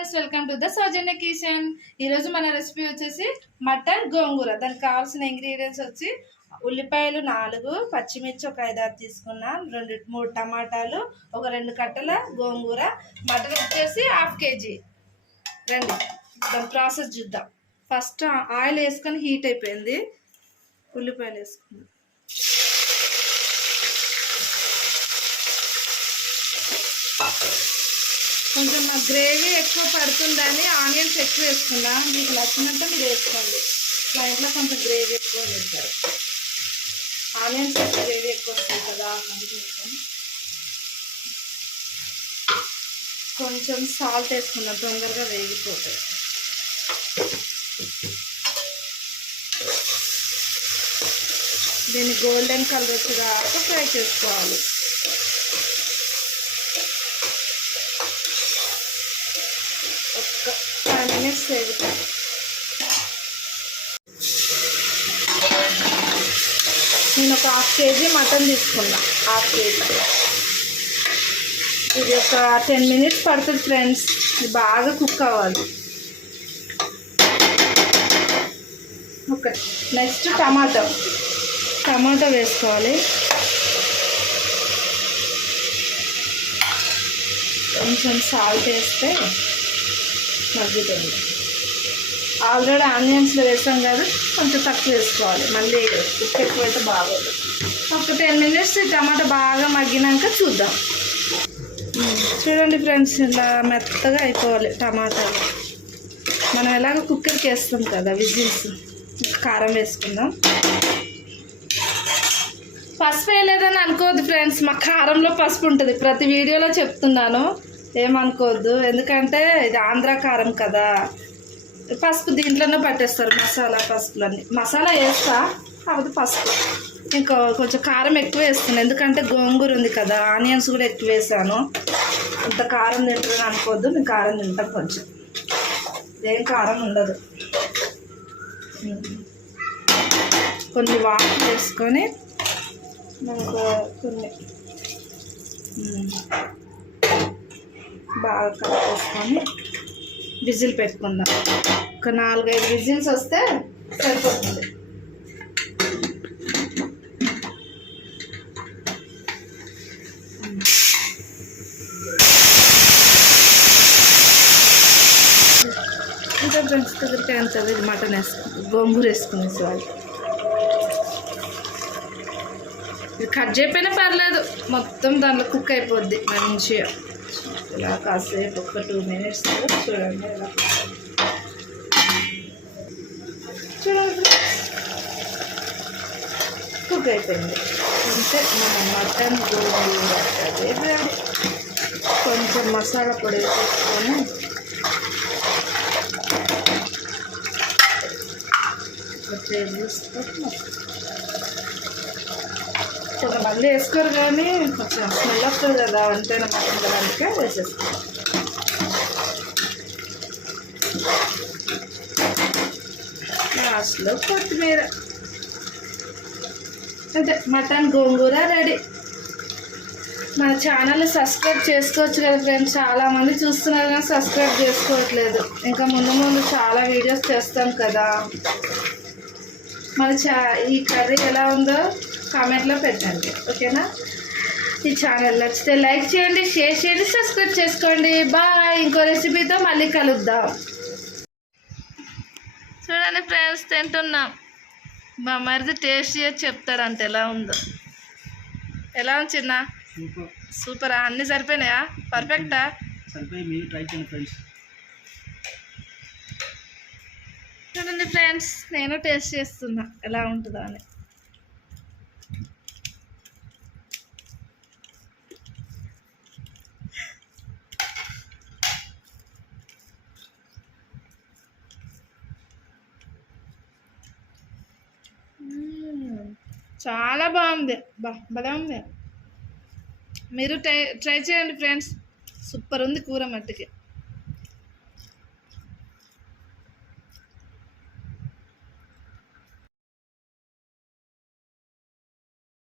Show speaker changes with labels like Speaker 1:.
Speaker 1: Friends welcome to the Soujanya kitchen ఈరోజు మన recipe వచ్చేసి మటన్ గోంగూర. దానికి కావాల్సిన ఇంగ్రీడియంట్స్ వచ్చి ఉల్లిపాయలు నాలుగు పచ్చిమిర్చి ఒక ఐదారు తీసుకున్నాం రెండు మూడు టమాటాలు ఒక రెండు కట్టల గోంగూర. మటన్ వచ్చేసి హాఫ్ కేజీ. రండి దాని ప్రాసెస్ చూద్దాం. ఫస్ట్ ఆయిల్ వేసుకొని హీట్ అయిపోయింది. ఉల్లిపాయలు వేసుకుందాం. కొంచెం నాకు గ్రేవీ ఎక్కువ పడుతుందని ఆనియన్స్ ఎక్కువ వేసుకున్నా. మీకు నచ్చినంత మీరు వేసుకోండి. మా ఇంట్లో కొంచెం గ్రేవీ ఎక్కువ పెడతారు ఆనియన్స్ గ్రేవీ ఎక్కువ వస్తుంది కదా అందుకోసం కొంచెం సాల్ట్ వేసుకున్నా తొందరగా వేగిపోతుంది దీన్ని గోల్డెన్ కలర్ వచ్చేదాకా ఫ్రై చేసుకోవాలి ఒక ఫైవ్ నేను ఒక హాఫ్ కేజీ మటన్ తీసుకున్నా. Half KG. ఇది ఒక టెన్ మినిట్స్ పడుతుంది ఫ్రెండ్స్. ఇది బాగా కుక్ అవ్వాలి. ఒక నెక్స్ట్ టమాటో. టమాటో వేసుకోవాలి. కొంచెం సాల్ట్ వేస్తే మగ్గుతుంది. ఆల్రెడీ ఆనియన్స్లో వేసాం కదా కొంచెం తక్కువ వేసుకోవాలి. మళ్ళీ ఉప్పు ఎక్కువ అయితే బాగోదు. ఒక టెన్ మినిట్స్ టమాటా బాగా మగ్గినాక చూద్దాం. చూడండి ఫ్రెండ్స్ ఇలా మెత్తగా అయిపోవాలి టమాటాలు. మనం ఎలాగ కుక్కర్కి వేస్తాం కదా విజిల్స్. కారం వేసుకుందాం. పసుపు వేయలేదని అనుకోవద్దు ఫ్రెండ్స్ మా కారంలో పసుపు ఉంటుంది. ప్రతి వీడియోలో చెప్తున్నాను. ఏమనుకోవద్దు. ఎందుకంటే ఇది ఆంధ్ర కారం కదా. పసుపు దీంట్లోనే పట్టేస్తారు మసాలా పసుపులన్నీ. మసాలా వేస్తా కాకపోతే పసుపు. ఇంకా కొంచెం కారం ఎక్కువ వేస్తున్నాను. ఎందుకంటే గోంగూర ఉంది కదా ఆనియన్స్ కూడా ఎక్కువ వేసాను. ఇంత కారం తింటారని అనుకోవద్దు నేను కారం తింటాం కొంచెం. ఏం కారం ఉండదు. కొన్ని వాటర్ వేసుకొని మనకు కొన్ని బాగా కలిపేసుకొని విజిల్ పెట్టుకుందాం. ఒక నాలుగైదు విజిల్స్ వస్తే సరిపోతుంది. ఇంకా ఫ్రెండ్స్ కుదిరితే అంత ఇది మటన్ వేసుకుంది. గోంగూర వేసుకునేసి వాళ్ళు ఇది కట్ చేయకపోయినా పర్లేదు. మొత్తం దాంట్లో కుక్ అయిపోద్ది మంచిగా. ఇలా కాసేపు ఒక టూ మినిట్స్ చూడండి ఇలా చూడండి కుక్ అయిపోయింది అంటే మన మటన్ గోంగూర అదే రెడీ కొంచెం మసాలా పొడి వేసుకొని ఒక టేబుల్ స్పూన్ కొంతమంది వేసుకోరు కానీ కొంచెం స్మెల్ వస్తుంది కదా అంతేనా మటన్ కదా అందుకే వేసేస్తాం లాస్ట్లో కొత్తిమీర. అంతే మటన్ గోంగూర రెడీ. మన ఛానల్ సబ్స్క్రైబ్ చేసుకోవచ్చు కదా ఫ్రెండ్స్. చాలా మంది చూస్తున్నారు కానీ సబ్స్క్రైబ్ చేసుకోవట్లేదు. ఇంకా ముందు ముందు చాలా వీడియోస్ చేస్తాం కదా. మన చా ఈ కర్రీ ఎలా ఉందో కామెంట్లో పెట్టండి ఓకేనా? ఈ ఛానల్ నచ్చితే లైక్ చేయండి షేర్ చేయండి సబ్స్క్రైబ్ చేసుకోండి. బాయ్ ఇంకో రెసిపీతో మళ్ళీ కలుద్దాం. చూడండి ఫ్రెండ్స్ తింటున్నాం. మా మరిది టేస్ట్ చేసి చెప్తాడంట ఎలా ఉందో. ఎలా ఉంది చిన్న?
Speaker 2: సూపర్.
Speaker 1: సూపరా? అన్నీ సరిపోయినాయా? పర్ఫెక్టా
Speaker 2: సరిపోయి మీరు ట్రై చేయండి ఫ్రెండ్స్.
Speaker 1: చూడండి ఫ్రెండ్స్ నేను టేస్ట్ చేస్తున్నా ఎలా ఉంటుందో అని మ్మ్. చాలా బాగుంది. బా భలే ఉంది. మీరు ట్రై ట్రై చేయండి ఫ్రెండ్స్. సూపర్ ఉంది కూర మట్టికి.